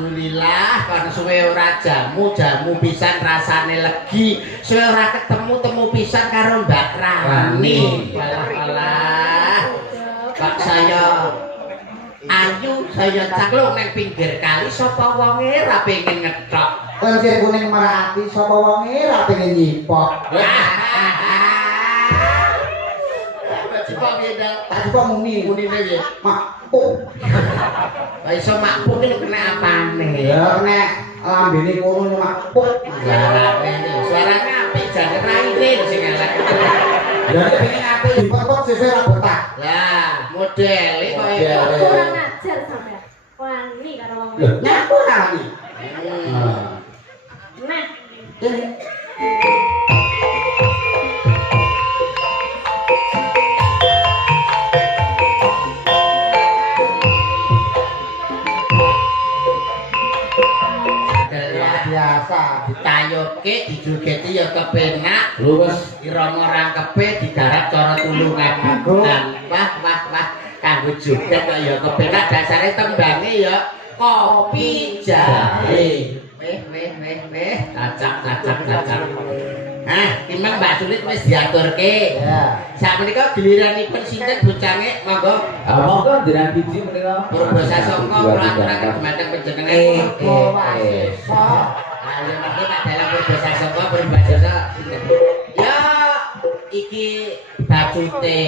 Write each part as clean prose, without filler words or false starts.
Alhamdulillah kon suwe ora jamu pisan rasane legi. Suwe ora ketemu pisan karo Mbak Rani. Alah. Kok saya ayu saya cakluk nang pinggir kali sapa wonge ra pengen ngethok. Lencir kuning merati sapa wonge ra pengen nyipok. Cipok beda. Tak cipok muni Munine piye? makpuk. Lah iso makpuk ki lho kena apane? Ya nek lambene kono makpuk. Suarane apik jane raine lho sing elek. Ya nek pengen apik dipekok sesuk ra betah. Lah, modele koyo kurang ajar sampean. Wani karo wong. Nyapu ra iki. Nah, biasa ditayuke dijogeti ya kepenak Lho wis irama rangkepe digarap cara tulungan. Wah kanggo joget kok ya kepenak dasare tembange ya kopi jahe. Weh cacak. Hah, timbang Mbak Sulit wis diaturke. ya Sakmenika giliranipun sinten bocange monggo. apa jenengan biji menika Purbasasongko ngaturaken dhumateng panjenengan. Ayo monggo Pak dalam Purbasasongko Purbasasa sinten? Ya iki bacute.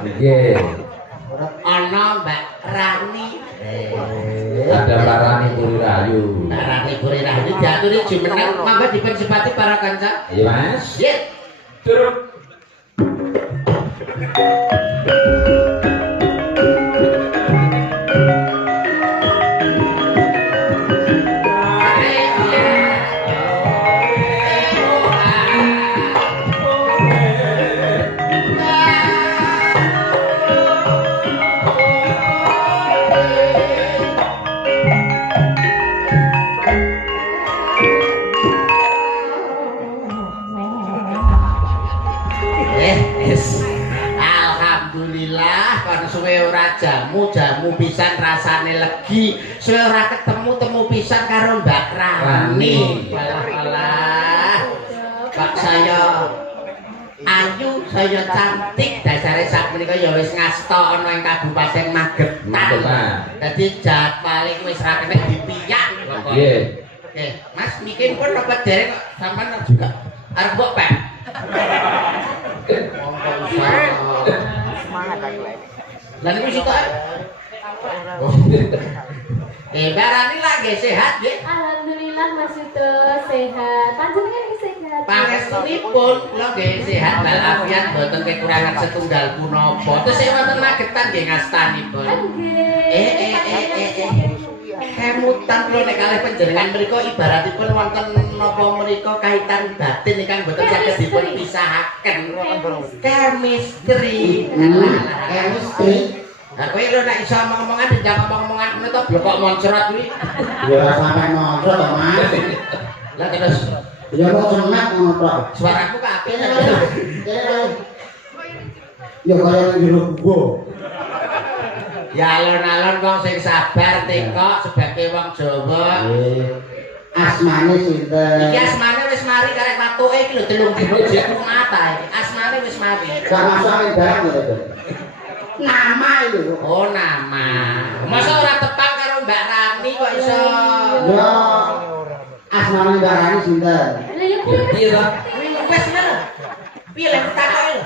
nggih Ana Mbak Rani. ada Rani Puri Rayu Mbak Rani Puri Rahayu diaturi jumeneng monggo dipun sepati para kanca. iya Mas Nggih. turun Alhamdulillah kon suwe ora jamu pisan rasane legi. Suwe ora ketemu pisan karo Mbak Rani. Alah. Kok saya ayu saya cantik dasare sakmenika ya wis ngasta ana ing Kabupaten Magetan. Dadi jadwale wis ra kena dipiyak. nggih Oke, Mas mikir pun dapat dereng kok sampean juga arep mbok pek. semangat aku lagi. Lah niku sitok. Barani lagi sehat nggih. alhamdulillah Mas Yuto sehat. Panjenengan iki sehat. Pangestunipun kula nggih sehat walafiat mboten kekurangan setunggal punapa. Terus saya wonten Magetan nggih ngastanipun. Nggih. Kemutan kula nek kalih panjenengan mriku ibaratipun wonten napa mriku kaitan batin ingkang boten saged dipun pisahaken. Chemistry. Chemistry. Lah kowe lho nek iso omong-omongan dijak omong-omongan ngono to blokok moncrot kuwi. Ya ora sampe nonton to, Mas. Lah terus Ya kok cemek ngono tok. suaraku kok apik. Ya kaya nang jero gua. Ya alon-alon wong sing sabar tekok sebagai wong Jawa. Asmane sinten? Iki asmane wis mari karek watuke iki lho 3 dino jek mata iki. Asmane wis mari. Gak masuk angin barang ya itu. Nama itu. Oh, nama. Masa ora tepak karo Mbak Rani kok iso. Ya. Asmane darane sinten? Lah ya kuwi piye to Wis bener. Piye lek takoke lho.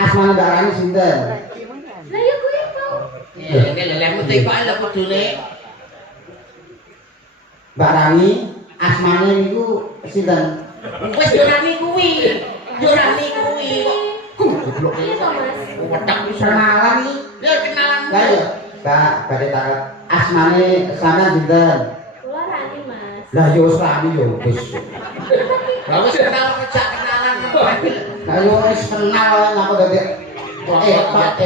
Asmane darane sinten? Lah ya kuwi to. Ini lelehmu tekok lho kudune. Mbak Rani, asmane niku sinten? Wis yo Rani kuwi. Yo Rani kuwi kok. Goblok Iya to Mas. wetak wis Kenalan iki. ya kenalan. Lah ya, Mbak badhe takut. Asmane sampean sinten? Kula Rani Mas. Lah ya wis Rani ya wis. Lah wis kenal ngejak kenalan. Lah ya wis kenal napa dadi Pak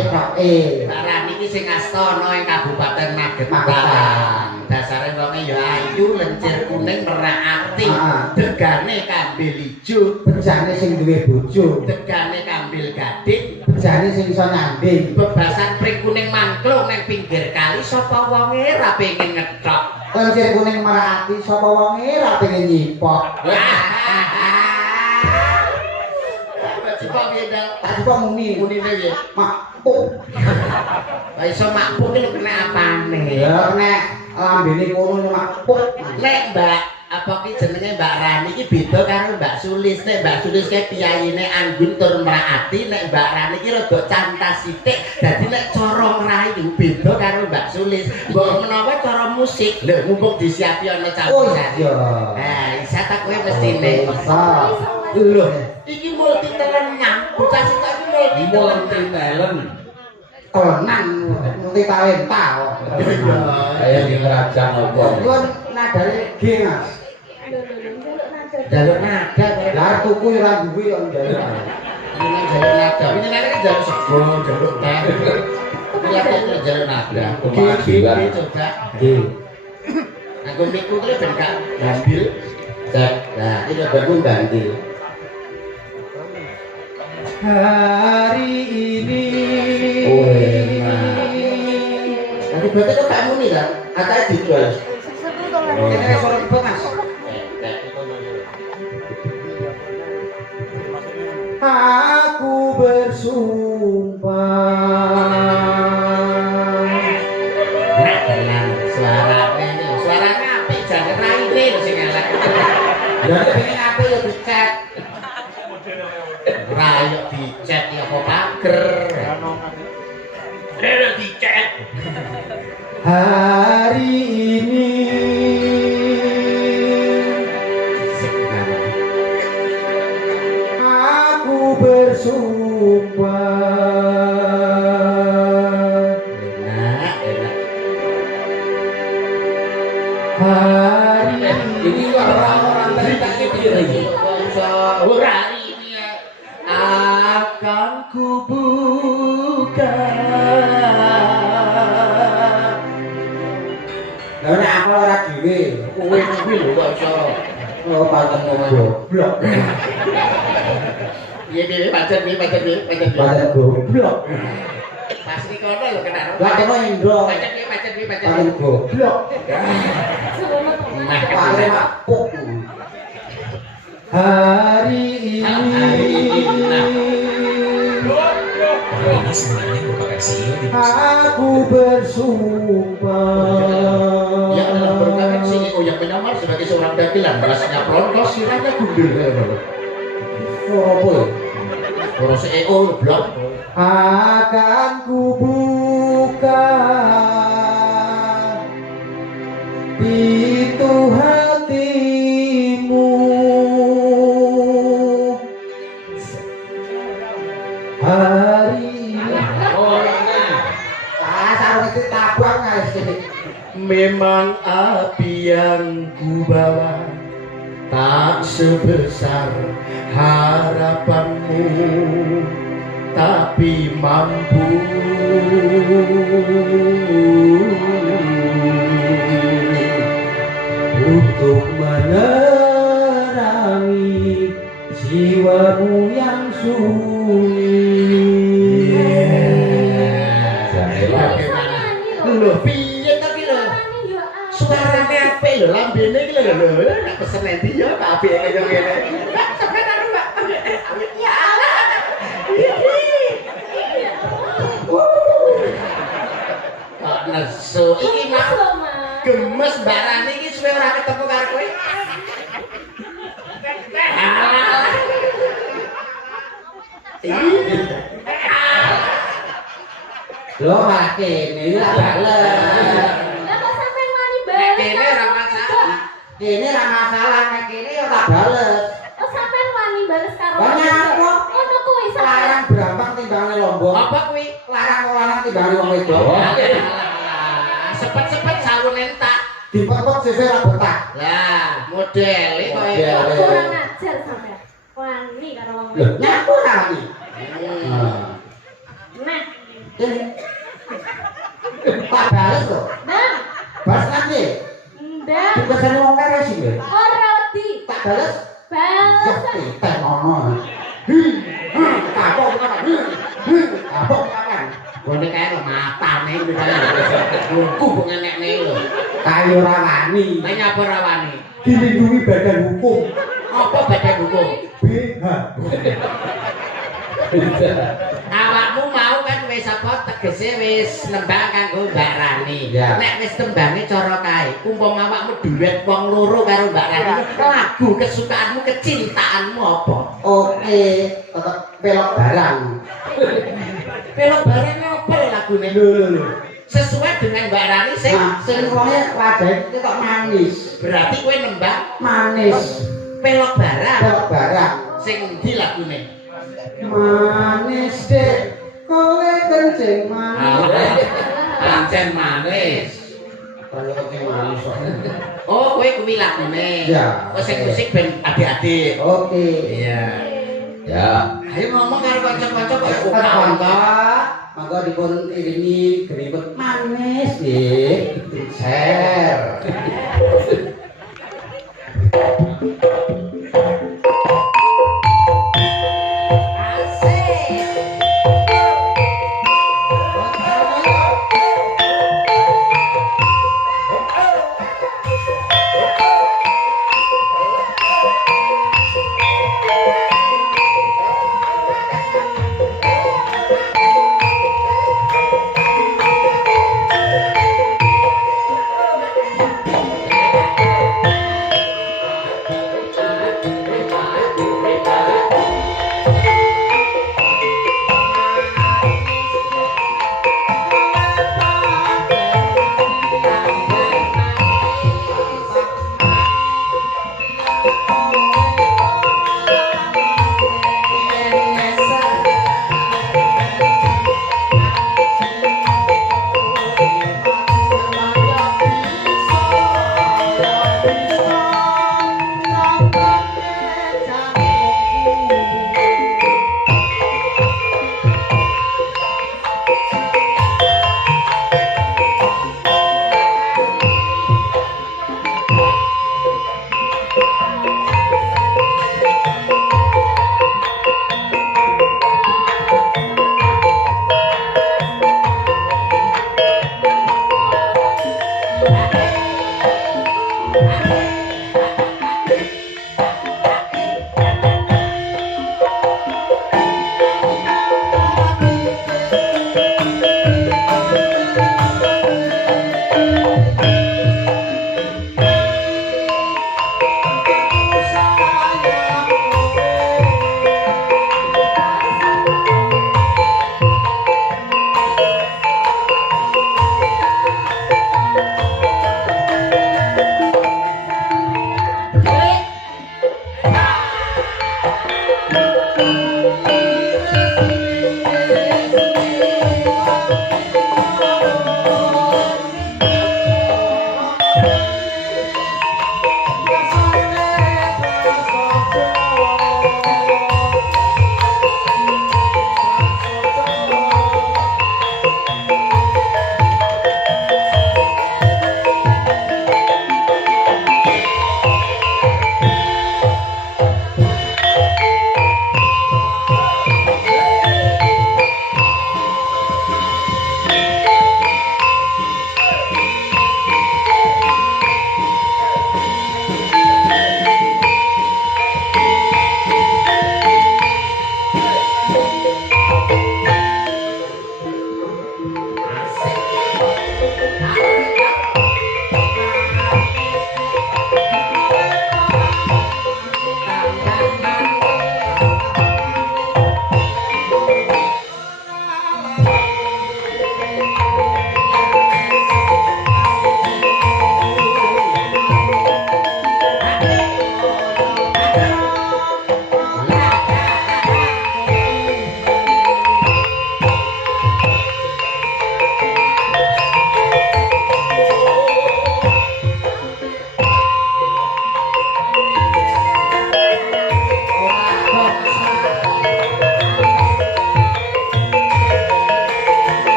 Mbak Rani iki sing astana ing Kabupaten Magetan. Dasare wonge ya ayu, lencir kuning, merah ati. Degane kambil ijo, bejane sing duwe bojo, degane kambil gading, bejane sing iso nyanding. bebasan pring kuning mangklung nang pinggir kali sapa wonge ra pengen ngethok. Lencir kuning merah ati sapa wonge ra pengen nyipok. Coba beda. Tak coba muni. Munine piye? Makpuk. Lah iso makpuk iki lho kena apane? Ya nek lambene kono makpuk. Nek Mbak apa ki jenenge Mbak Rani iki beda karo Mbak Sulis. Nek Mbak Sulis ki piyayine anggun tur mraati, nek Mbak Rani iki rada cantas sithik. Dadi nek cara ngrayu beda karo Mbak Sulis. Mbok menawa cara musik, lho mumpung disiapi ana Oh campuran. iya. Nah, isa tak kowe mestine. Bisa. Lho, iki multi telenang. Bocah sing iki multi multi talent. Tenan multi talenta kok. Kayak di kerajaan apa? Kuwi nadane G Mas. jaluk nada kowe. Lah tuku yo ora duwe yo njaluk. Ini jaluk nada. Ini nanti jaluk sego, jaluk teh. Lihat itu jaluk nada. Kemajuan. Coba. G. Aku miku itu ben gak bandil. Cek. Nah, ini baru bandil. Hari ini. Oh, enak. Nanti berarti itu kamu nih lah. Atau dijual. Ini suara ribet Mas. Aku bersumpah. Nah, tenang. Suaranya ini. Suaranya apa? Jangan raine lho sing elek. Ya pengen apa ya dicet. Rayok dicet ya apa pager. Lho dicet. Hari ini aku bersumpah. Enak, enak. Hari Ini orang-orang tadi tak kira ini. Ora ini ya. Akan ku buka. Lah nek aku ora dhewe, Kowe kuwi lho kok iso. oh pancen goblok. Piye pancen piye. Pancen goblok. Pas iki kono lho kena. Lah kene Indro. Pancen piye. Pancen goblok. Nah, Pare makpuk. Hari ini Ini sebenarnya merupakan CEO di aku bersumpah. yang dalam merupakan CEO yang menyamar sebagai seorang dagelan, rasnya pelontos, sirahnya gundul. Sopo? Para CEO blok. Akan ku buka pintu hatimu. Hari ini. Oh, ini. Sarung itu tabang guys. Memang api yang ku bawa tak sebesar harapanmu, tapi mampu Untuk menerangi jiwamu yang sunyi. Bagaimana? Lho, piye tapi lho? Suarane apik lho, lambene iki lho. Nek pesen endi ya, tak apike kaya ngene. Mbak, sampeyan karo Mbak. Ya Allah. Kok nesu iki mah gemes Mbak Rani iki suwe ora ketemu karo kowe. Lho malah kene iki lah bales. Lah kok sampean wani Nek bales? kene ora masalah. Kene ra masalah nek kene ya tak bales. Oh sampean wani bales karo. Banyak aku. Ngono kuwi sampean. Larang Brambang timbangane Lombok. Apa kuwi? Larang timbangane wong wedok. Sepet-sepet sarung entak. Dipepet sesuk ra betah. Lah, model iki koyo Model. itu. Kurang ajar sampean. Wani karo wong Lho, wedok. nyaku ra iki. Nah, Ini. Tak bales lho. Bang. Bales nanti. Ndang. Dipesen wong kere sih lho. Ora di. Tak bales. Bales. Teh ngono. Kapok kan. Kapok kan. Gone kae lho matane lho kae. Buku pengenekne lho. Kayu rawani. Lah nyapa rawani? Dilindungi badan hukum. Apa badan hukum? BH. Awakmu mau kan wis apa tegese wis nembang kanggo Mbak Rani. Ya. Nek wis tembange cara kae, umpama awakmu duet wong loro karo Mbak Rani, lagu kesukaanmu, kecintaanmu apa? Oke, tetep pelok barang. Pelok barang apa lagune? Lho. Sesuai dengan Mbak Rani sing Sing wonge wajah kok manis. berarti kowe nembang Manis. pelok barang. Pelok barang. Sing ndi lagune? Manis dek, kowe kencing manis. Pancen manis. Kalau kencing manis kok. Oh, kowe kuwi lagune. Ya. Oh, sing musik ben adik-adik. Oke. Iya. Ya. Ayo ngomong karo kanca-kanca kok Monggo dipun iringi geribet manis nggih. Share.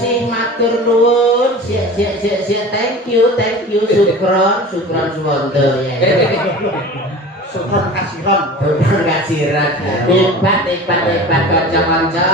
kasih, matur nuwun. Siap, thank you, sukron suwondo ya. Sukron kasiron. Sukron kasiran. Hebat kanca-kanca.